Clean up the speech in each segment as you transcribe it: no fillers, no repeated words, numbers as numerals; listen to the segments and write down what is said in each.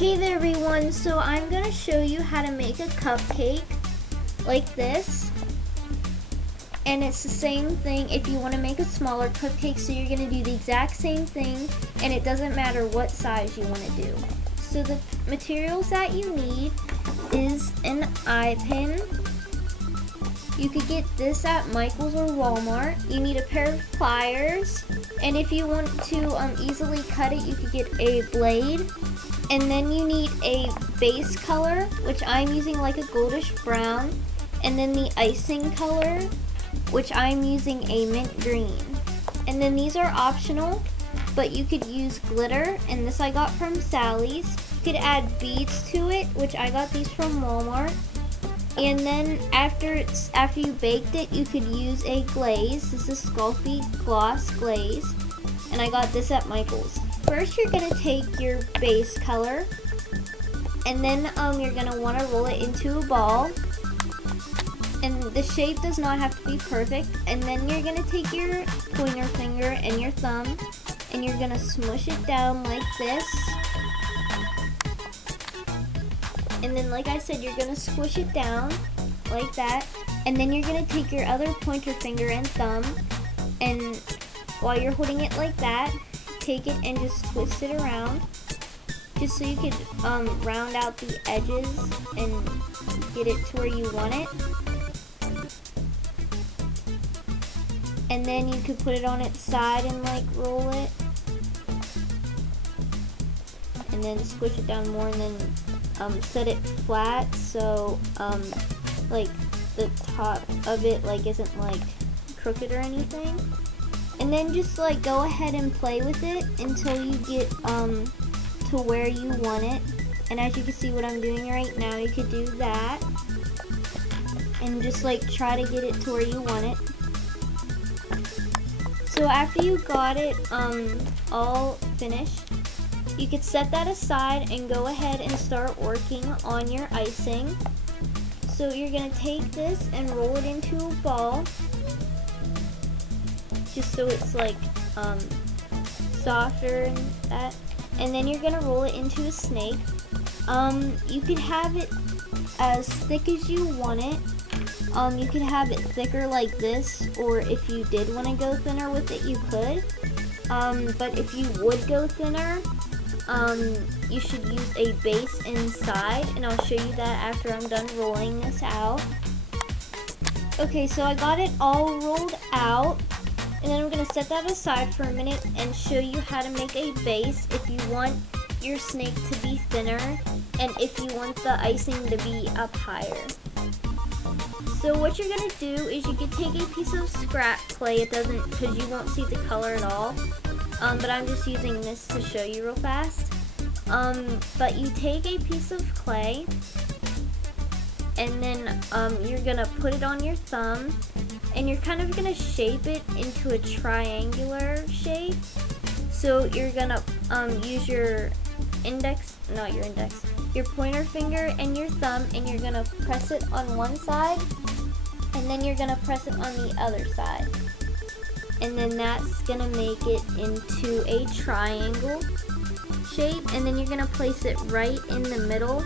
Hey there everyone, so I'm going to show you how to make a cupcake like this. And it's the same thing if you want to make a smaller cupcake, so you're going to do the exact same thing and it doesn't matter what size you want to do. So the materials that you need is an eye pin. You could get this at Michael's or Walmart. You need a pair of pliers, and if you want to easily cut it, you could get a blade. And then you need a base color, which I'm using like a goldish brown, and then the icing color, which I'm using a mint green. And then these are optional, but you could use glitter, and this I got from Sally's. You could add beads to it, which I got these from Walmart. And then after you baked it, you could use a glaze. This is Sculpey Gloss Glaze, and I got this at Michael's. First, you're gonna take your base color, and then you're gonna want to roll it into a ball. And the shape does not have to be perfect. And then you're gonna take your pointer finger and your thumb, and you're gonna smush it down like this. And then, like I said, you're gonna squish it down like that. And then you're gonna take your other pointer finger and thumb, and while you're holding it like that, take it and just twist it around, just so you could round out the edges and get it to where you want it. And then you could put it on its side and like roll it, and then squish it down more, and then set it flat so like the top of it like isn't like crooked or anything. And then just like go ahead and play with it until you get to where you want it. And as you can see what I'm doing right now, you could do that and just like try to get it to where you want it. So after you got it all finished, you could set that aside and go ahead and start working on your icing. So you're gonna take this and roll it into a ball, just so it's like softer and that. And then you're gonna roll it into a snake. You could have it as thick as you want it. You could have it thicker like this, or if you did want to go thinner with it, you could. But if you would go thinner, you should use a base inside, and I'll show you that after I'm done rolling this out. Okay, so I got it all rolled out, and then I'm going to set that aside for a minute and show you how to make a base if you want your snake to be thinner and if you want the icing to be up higher. So what you're going to do is you could take a piece of scrap clay. It doesn't, because you won't see the color at all, but I'm just using this to show you real fast. But you take a piece of clay, and then you're going to put it on your thumb, and you're kind of going to shape it into a triangular shape. So you're going to use your your pointer finger and your thumb, and you're going to press it on one side, and then you're going to press it on the other side. And then that's going to make it into a triangle shape, and then you're going to place it right in the middle,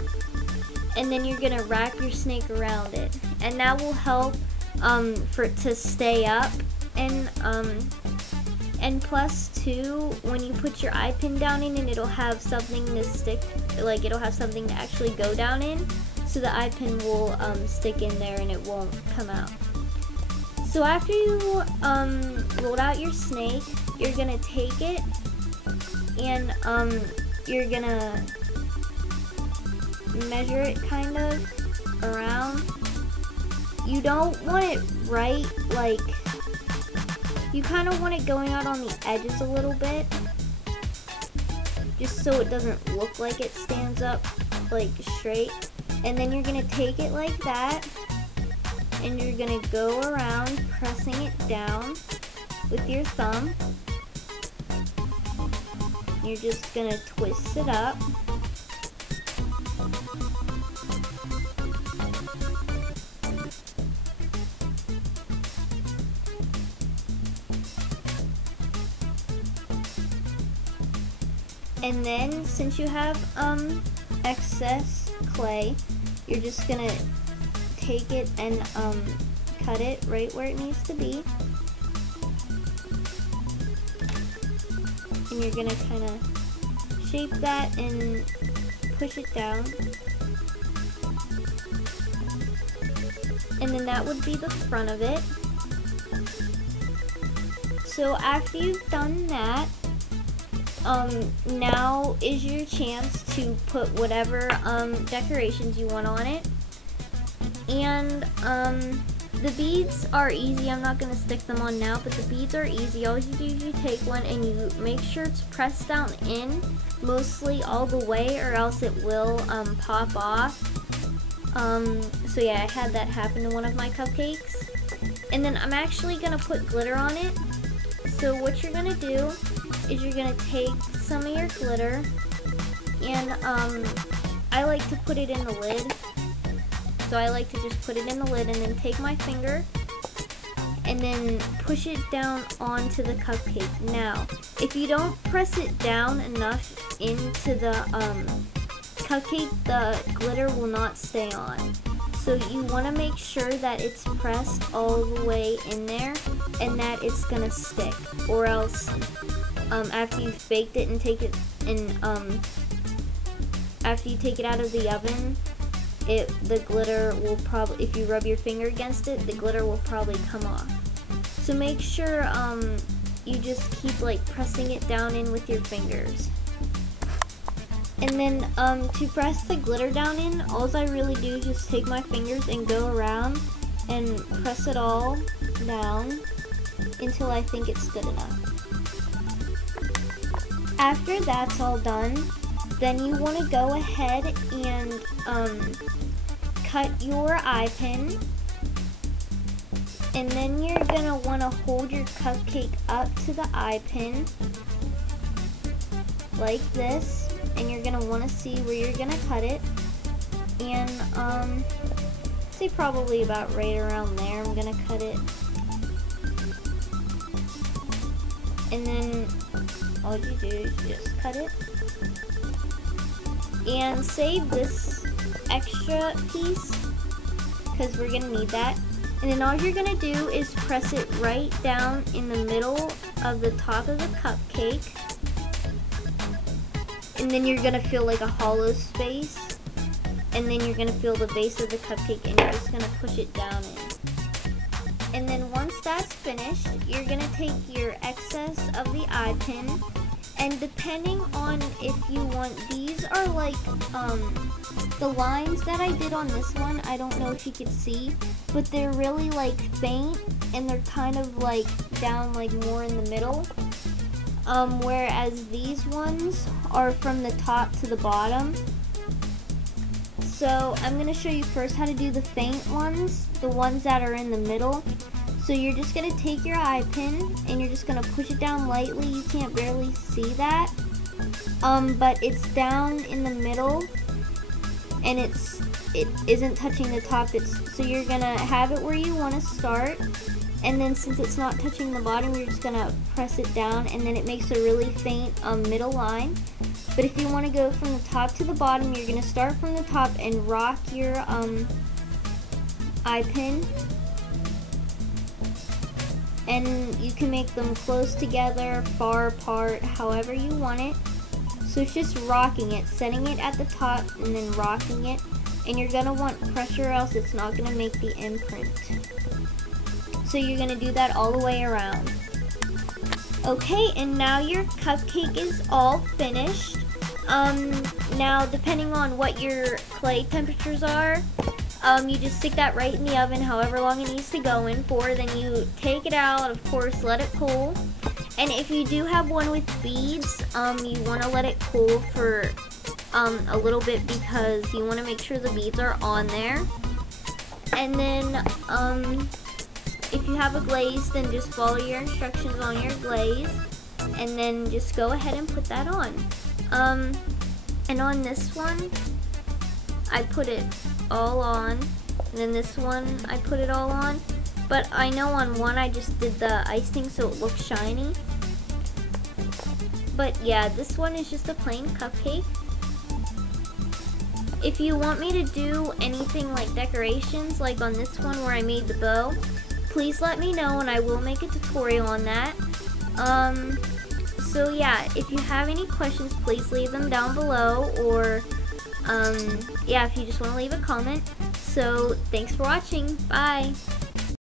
and then you're going to wrap your snake around it. And that will help for it to stay up, and plus too, when you put your eye pin down in it, it'll have something to stick, like it'll have something to actually go down in, so the eye pin will stick in there and it won't come out. So after you rolled out your snake, you're gonna take it and you're gonna measure it kind of around. You don't want it right, like, you kind of want it going out on the edges a little bit, just so it doesn't look like it stands up like straight. And then you're gonna take it like that, and you're gonna go around pressing it down with your thumb. You're just gonna twist it up. And then since you have excess clay, you're just gonna take it and cut it right where it needs to be. And you're gonna kind of shape that and push it down. And then that would be the front of it. So after you've done that, now is your chance to put whatever decorations you want on it. And the beads are easy. I'm not gonna stick them on now, but the beads are easy. All you do is you take one and you make sure it's pressed down in mostly all the way, or else it will pop off. So yeah, I had that happen to one of my cupcakes. And then I'm actually gonna put glitter on it. So what you're gonna do is you're gonna take some of your glitter, and I like to put it in the lid. So I like to just put it in the lid and then take my finger and then push it down onto the cupcake. Now, if you don't press it down enough into the cupcake, the glitter will not stay on. So you want to make sure that it's pressed all the way in there and that it's gonna stick, or else after you've baked it and take it and after you take it out of the oven, the glitter will probably, if you rub your finger against it, the glitter will probably come off. So make sure you just keep like pressing it down in with your fingers. And then to press the glitter down in, all I really do is just take my fingers and go around and press it all down until I think it's good enough. After that's all done, then you want to go ahead and cut your eye pin, and then you're going to want to hold your cupcake up to the eye pin like this, and you're going to want to see where you're going to cut it, and say probably about right around there. I'm going to cut it, and then all you do is just cut it and save this extra piece because we're gonna need that. And then all you're gonna do is press it right down in the middle of the top of the cupcake, and then you're gonna feel like a hollow space, and then you're gonna feel the base of the cupcake, and you're just gonna push it down in. And then once that's finished, you're gonna take your excess of the eye pin, and depending on if you want, these are like the lines that I did on this one, I don't know if you could see, but they're really like faint, and they're kind of like down like more in the middle, whereas these ones are from the top to the bottom. So I'm going to show you first how to do the faint ones, the ones that are in the middle. So you're just going to take your eye pin and you're just going to push it down lightly. You can't barely see that, but it's down in the middle, and it isn't touching the top. So you're going to have it where you want to start, and then since it's not touching the bottom, you're just going to press it down, and then it makes a really faint middle line. But if you want to go from the top to the bottom, you're going to start from the top and rock your eye pin. And you can make them close together, far apart, however you want it. So it's just rocking it, setting it at the top and then rocking it. And you're going to want pressure, or else it's not going to make the imprint. So you're going to do that all the way around. Okay, and now your cupcake is all finished. Now depending on what your clay temperatures are, you just stick that right in the oven however long it needs to go in for. Then you take it out, of course, let it cool. And if you do have one with beads, you want to let it cool for a little bit, because you want to make sure the beads are on there. And then if you have a glaze, then just follow your instructions on your glaze, and then just go ahead and put that on. And on this one, I put it all on, and then this one I put it all on, but I know on one I just did the icing so it looks shiny. But yeah, this one is just a plain cupcake. If you want me to do anything like decorations, like on this one where I made the bow, please let me know and I will make a tutorial on that. So yeah, if you have any questions, please leave them down below, or yeah, if you just want to leave a comment. So thanks for watching. Bye.